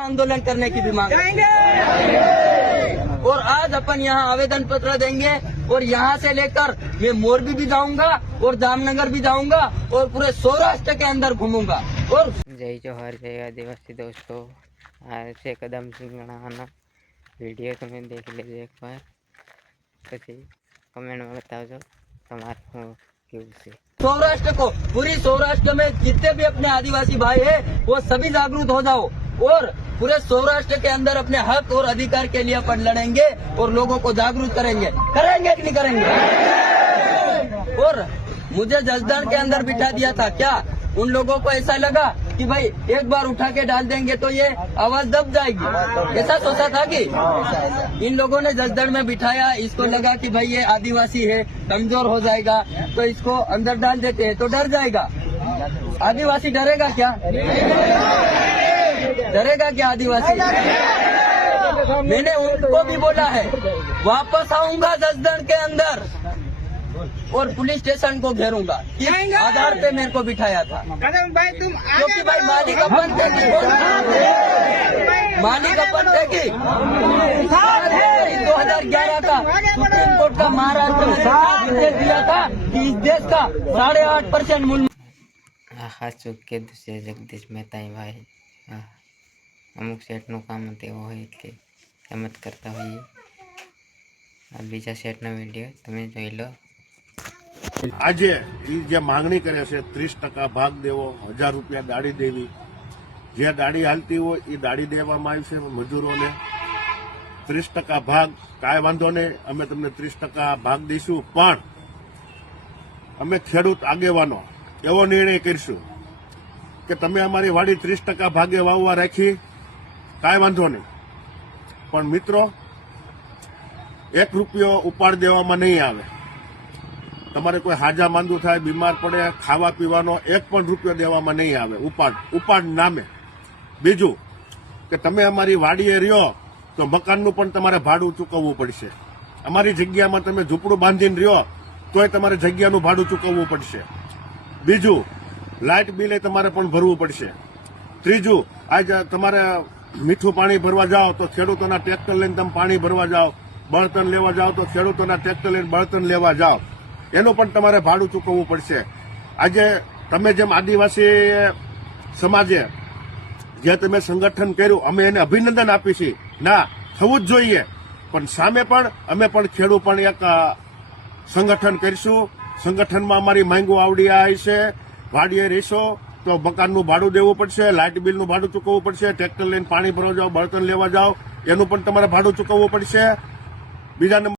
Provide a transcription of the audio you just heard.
आंदोलन करने की भी मांग है। और आज अपन यहाँ आवेदन पत्र देंगे और यहाँ से लेकर मैं मोरबी भी जाऊंगा और जामनगर भी जाऊंगा और पूरे सौराष्ट्र के अंदर घूमूंगा। और जय जोहार, जय आदिवासी दोस्तों। आज से कदम सिंह वीडियो तुम्हें देख लेજો एक बार, પછી कमेंट में बताओ તમારું કેવું છે। सौराष्ट्र को, पूरी सौराष्ट्र में जितने भी अपने आदिवासी भाई हैं वो सभी जागरूक हो जाओ और पूरे सौराष्ट्र के अंदर अपने हक और अधिकार के लिए अपन लड़ेंगे और लोगों को जागरूक करेंगे कि नहीं करेंगे। और मुझे जसदण के अंदर बिठा दिया था, क्या उन लोगों को ऐसा लगा कि भाई एक बार उठा के डाल देंगे तो ये आवाज दब जाएगी, ऐसा सोचा था कि इन लोगों ने जसदण में बिठाया। इसको लगा कि भाई ये आदिवासी है, कमजोर हो जाएगा, तो इसको अंदर डाल देते हैं तो डर जाएगा। आदिवासी डरेगा क्या? डरेगा क्या आदिवासी? मैंने उनको भी बोला है वापस आऊंगा जसदण के अंदर और पुलिस स्टेशन को घेरूंगा। इस आधार पे मेरे को बिठाया था क्योंकि भाई मालिक अपन थे कि मालिक अपन थे कि 2011 का सुप्रीम कोर्ट का महाराष्ट्र में निर्देश दिया था कि इस देश का 8.5% मूल्य साचुं कीधुं छे जगदीश मेहताए भाई। अमुक सेटनुं काम तेवुं होय એટલે એમ જ કરતા હોઈએ। આ બીજા સેટનો વિડીયો તમે જોઈ લો। આજે જે માંગણી કરે છે 30% ભાગ દેવો, 1000 રૂપિયા દાડી દેવી, જે દાડી હાલતી હોય એ દાડી દેવામાં આવી છે મજૂરોને। 30% ભાગ કાંઈ વાંધો નહીં, અમે તમને 30% ભાગ દઈશું, પણ અમે ખેડૂત આગેવાનો એવો નિર્ણય કરીશું કે તમે અમારી વાડી 30% ભાગે વાવવા રાખી, કાંઈ વાંધો નહીં, પણ મિત્રો 1 રૂપિયો ઉપાડ દેવામાં નહીં આવે। તમારે કોઈ હાજા માંદું થાય, બીમાર પડે, ખાવા પીવાનો 1 પણ રૂપિયો દેવામાં નહીં આવે ઉપાડ નામે। બીજું કે તમે અમારી વાડીએ રહ્યો તો મકાનનું પણ તમારે ભાડું ચૂકવવું પડશે। અમારી જગ્યામાં તમે ઝૂંપડું બાંધીને રહ્યો તોય તમારે જગ્યાનું ભાડું ચૂકવવું પડશે। બીજું લાઇટ બિલ તમારે પણ ભરવું પડશે। ત્રીજું આજે તમારે મીઠું પાણી ભરવા જાઓ તો ખેડૂતોના ટ્રેક્ટર લઈને તમે પાણી ભરવા જાઓ, બળતણ લેવા જાઓ તો ખેડૂતોના ટ્રેક્ટર લઈને બળતણ લેવા જાઓ, એનું પણ તમારે ભાડું ચૂકવવું પડશે। આજે તમે જેમ આદિવાસી સમાજે જે તમે સંગઠન કર્યું, અમે એને અભિનંદન આપી છીએ, ના થવું જ જોઈએ, પણ સામે પણ અમે પણ ખેડૂત પણ એક સંગઠન કરીશું। સંગઠનમાં અમારી માંગો આવડી આવી છે। વાડીએ રહેશો તો મકાનનું ભાડું દેવું પડશે, લાઇટ બિલનું ભાડું ચૂકવવું પડશે, ટ્રેક્ટર લઈને પાણી ભરવા જાઓ, બળતણ લેવા જાઓ, એનું પણ તમારે ભાડું ચૂકવવું પડશે। બીજા નંબર